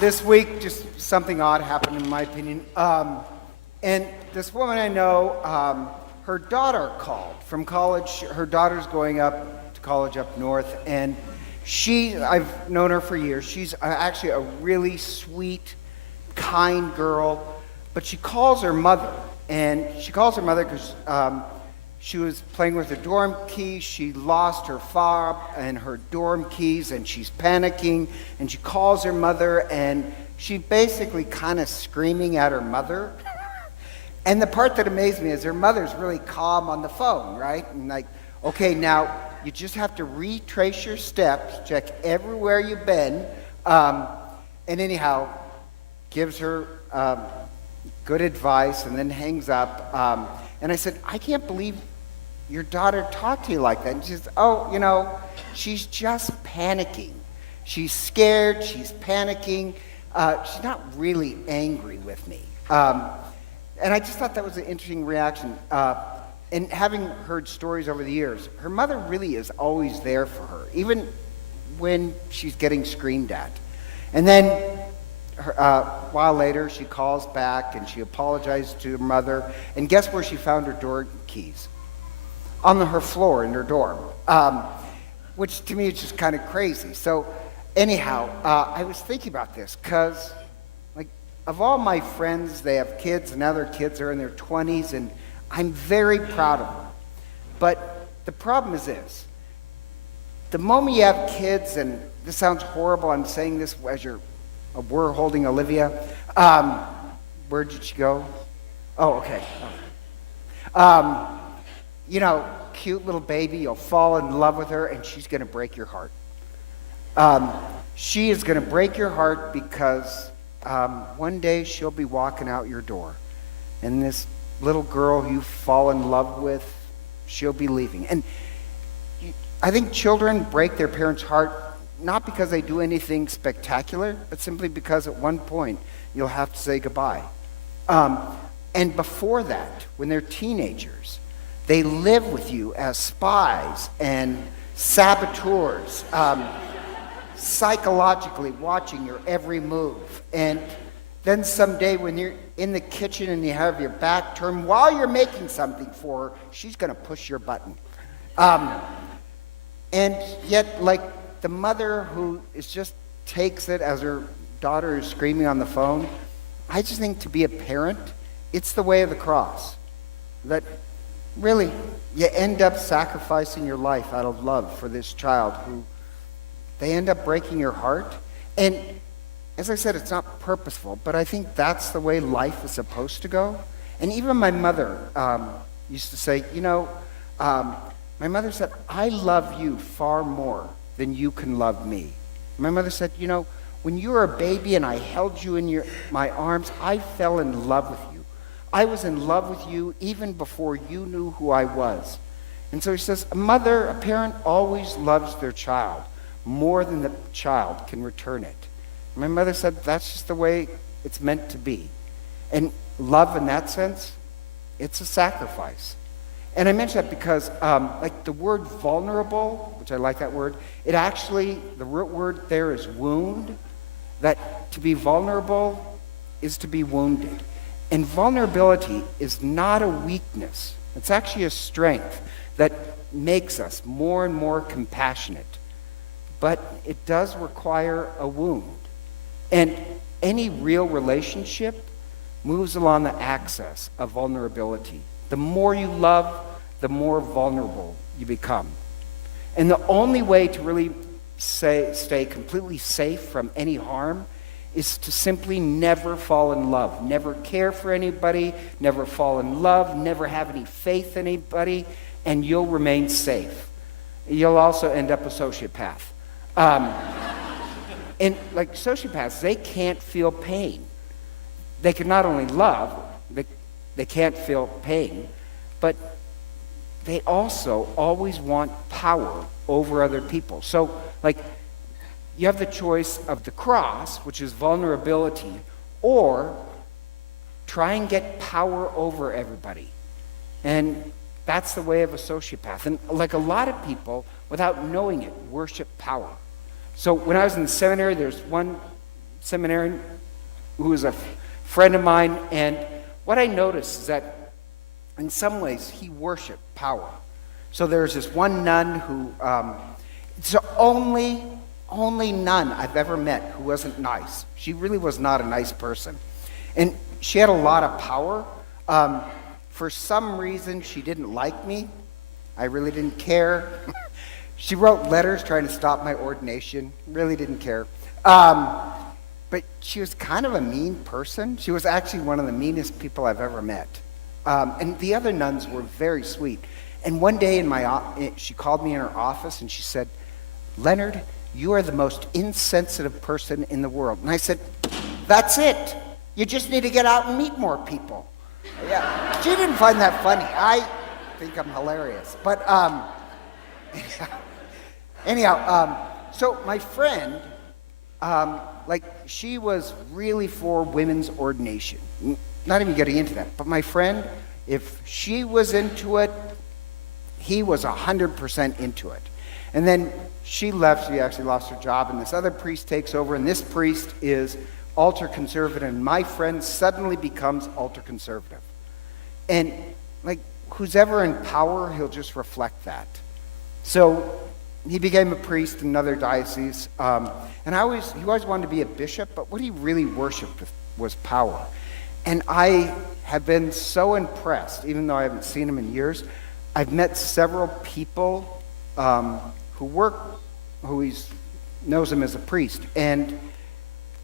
This week, just something odd happened, in my opinion. And this woman I know, her daughter called from college. Her daughter's going up to college up north, and I've known her for years. She's actually a really sweet, kind girl, but she calls her mother. And she calls her mother because she was playing with her dorm keys. She lost her fob and her dorm keys, and she's panicking. And she calls her mother, and she's basically kind of screaming at her mother. And the part that amazed me is her mother's really calm on the phone, right? And like, okay, now you just have to retrace your steps, check everywhere you've been, and anyhow, gives her good advice, and then hangs up. And I said, I can't believe your daughter talked to you like that. And she says, she's just panicking. She's scared, she's panicking. She's not really angry with me. And I just thought that was an interesting reaction. And having heard stories over the years, her mother really is always there for her, even when she's getting screamed at. And then a while later, she calls back and she apologizes to her mother. And guess where she found her door keys? On her floor in her dorm, which to me is just kind of crazy. So anyhow, I was thinking about this because, like, of all my friends, they have kids, and now their kids are in their 20s, and I'm very proud of them. But the problem is this. The moment you have kids, and this sounds horrible, I'm saying this as we're holding Olivia. Where did she go? Oh, okay. Cute little baby, you'll fall in love with her, and she's going to break your heart. She is going to break your heart because one day she'll be walking out your door, and this little girl you fall in love with, she'll be leaving. And I think children break their parents' heart not because they do anything spectacular, but simply because at one point you'll have to say goodbye. And before that, when they're teenagers, they live with you as spies and saboteurs, psychologically watching your every move. And then someday when you're in the kitchen and you have your back turned while you're making something for her, she's going to push your button. And yet, like the mother who takes it as her daughter is screaming on the phone, I just think to be a parent, it's the way of the cross. That really, you end up sacrificing your life out of love for this child who they end up breaking your heart. And as I said, it's not purposeful, but I think that's the way life is supposed to go. And even my mother used to say, my mother said, I love you far more than you can love me. My mother said, when you were a baby and I held you in my arms, I fell in love with you. I was in love with you even before you knew who I was. And so she says, a parent always loves their child more than the child can return it. My mother said that's just the way it's meant to be. And love in that sense, it's a sacrifice. And I mention that because the word vulnerable, which I like that word, the root word there is wound. That to be vulnerable is to be wounded. And vulnerability is not a weakness. It's actually a strength that makes us more and more compassionate. But it does require a wound. And any real relationship moves along the axis of vulnerability. The more you love, the more vulnerable you become. And the only way to really stay completely safe from any harm is to simply never fall in love, never care for anybody, never fall in love, never have any faith in anybody, and you'll remain safe. You'll also end up a sociopath. And like sociopaths, they can't feel pain. They can not only love, they can't feel pain, but they also always want power over other people. So, you have the choice of the cross, which is vulnerability, or try and get power over everybody. And that's the way of a sociopath. And like a lot of people, without knowing it, worship power. So when I was in the seminary, there's one seminarian who was a friend of mine, and what I noticed is that in some ways he worshiped power. So there's this one nun who, it's the only nun I've ever met who wasn't nice. She really was not a nice person. And she had a lot of power. For some reason, she didn't like me. I really didn't care. She wrote letters trying to stop my ordination. Really didn't care. But she was kind of a mean person. She was actually one of the meanest people I've ever met. And the other nuns were very sweet. And one day she called me in her office and she said, "Leonard, you are the most insensitive person in the world." And I said, "That's it. You just need to get out and meet more people." Yeah, she didn't find that funny. I think I'm hilarious. But anyhow, so my friend, she was really for women's ordination. Not even getting into that. But my friend, if she was into it, he was 100% into it. And then she left. She actually lost her job, and this other priest takes over, and this priest is ultra-conservative, and my friend suddenly becomes ultra-conservative. And who's ever in power, he'll just reflect that. So he became a priest in another diocese, and he always wanted to be a bishop, but what he really worshipped was power. And I have been so impressed, even though I haven't seen him in years. I've met several people who he knows him as a priest, and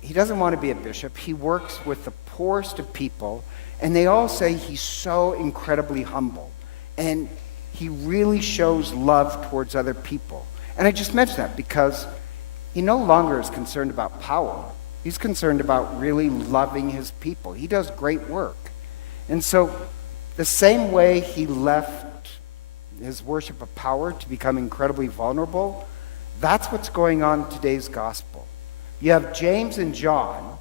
he doesn't want to be a bishop. He works with the poorest of people, and they all say he's so incredibly humble, and he really shows love towards other people. And I just mention that because he no longer is concerned about power. He's concerned about really loving his people. He does great work. And so the same way he left his worship of power to become incredibly vulnerable, that's what's going on in today's gospel. You have James and John,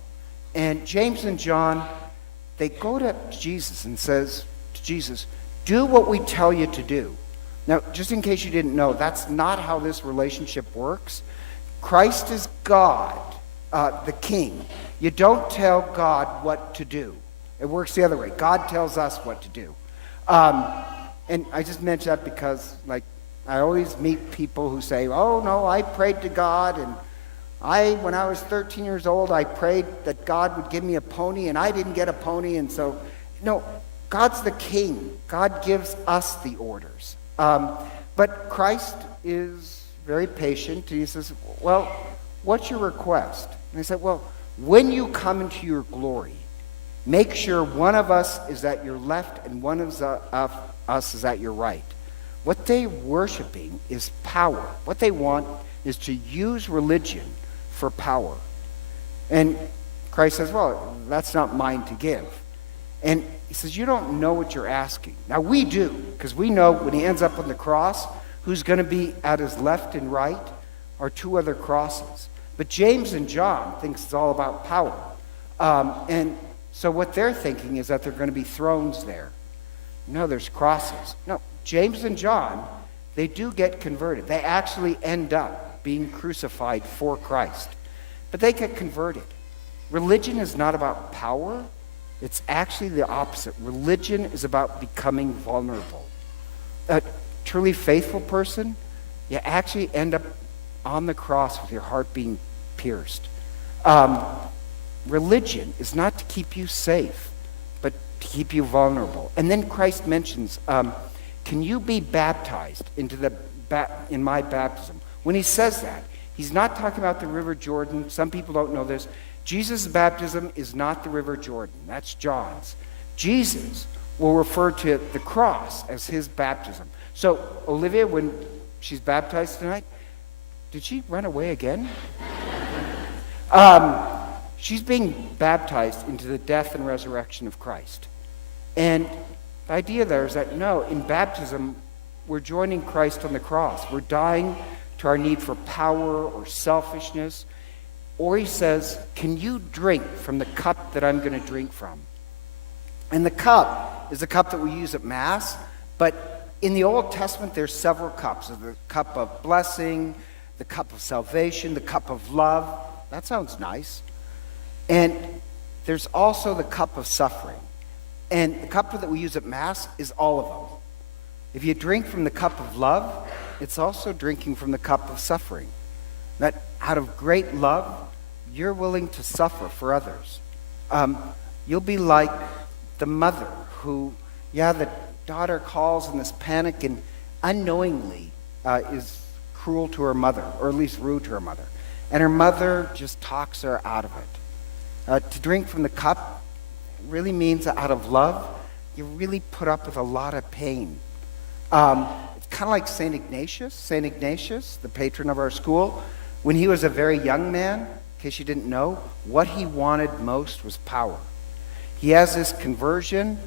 and James and John, they go to Jesus and says to Jesus, "Do what we tell you to do." Now, just in case you didn't know, that's not how this relationship works. Christ is God, the King. You don't tell God what to do. It works the other way. God tells us what to do. And I just mention that because, I always meet people who say, "Oh, no, I prayed to God, and when I was 13 years old, I prayed that God would give me a pony, and I didn't get a pony, and so..." No, God's the King. God gives us the orders. But Christ is very patient, and he says, "Well, what's your request?" And I said, "Well, when you come into your glory, make sure one of us is at your left and one of us is at your right." What they're worshiping is power. What they want is to use religion for power. And Christ says, "Well, that's not mine to give." And he says, "You don't know what you're asking." Now we do, because we know when he ends up on the cross, who's going to be at his left and right are two other crosses. But James and John thinks it's all about power. And so what they're thinking is that there are going to be thrones there. No, there's crosses. No, James and John, they do get converted. They actually end up being crucified for Christ. But they get converted. Religion is not about power. It's actually the opposite. Religion is about becoming vulnerable. A truly faithful person, you actually end up on the cross with your heart being pierced. Religion is not to keep you safe, but to keep you vulnerable. And then Christ mentions, can you be baptized in my baptism? When he says that, he's not talking about the River Jordan. Some people don't know this. Jesus' baptism is not the River Jordan. That's John's. Jesus will refer to the cross as his baptism. So Olivia, when she's baptized tonight, did she run away again? She's being baptized into the death and resurrection of Christ. And the idea there is that, no, in baptism, we're joining Christ on the cross. We're dying to our need for power or selfishness. Or he says, can you drink from the cup that I'm going to drink from? And the cup is the cup that we use at Mass. But in the Old Testament, there's several cups. There's the cup of blessing, the cup of salvation, the cup of love. That sounds nice. And there's also the cup of suffering. And the cup that we use at Mass is all of them. If you drink from the cup of love, it's also drinking from the cup of suffering. That out of great love, you're willing to suffer for others. You'll be like the mother who, the daughter calls in this panic and unknowingly is cruel to her mother, or at least rude to her mother. And her mother just talks her out of it. To drink from the cup really means that out of love, you really put up with a lot of pain. It's kind of like St. Ignatius. St. Ignatius, the patron of our school, when he was a very young man, in case you didn't know, what he wanted most was power. He has this conversion,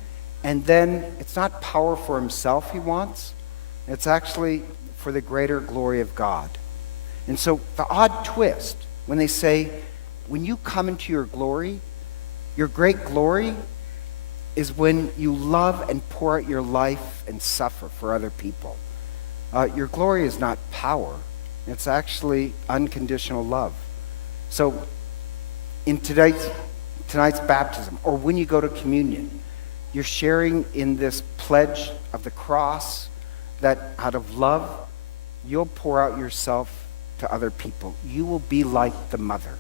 and then it's not power for himself he wants. It's actually for the greater glory of God. And so the odd twist, when they say, when you come into your glory, your great glory is when you love and pour out your life and suffer for other people. Your glory is not power. It's actually unconditional love. So in tonight's baptism, or when you go to communion, you're sharing in this pledge of the cross that out of love, you'll pour out yourself to other people. You will be like the mother.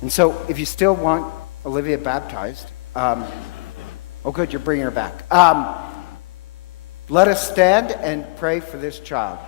And so if you still want Olivia baptized, oh good, you're bringing her back. Let us stand and pray for this child.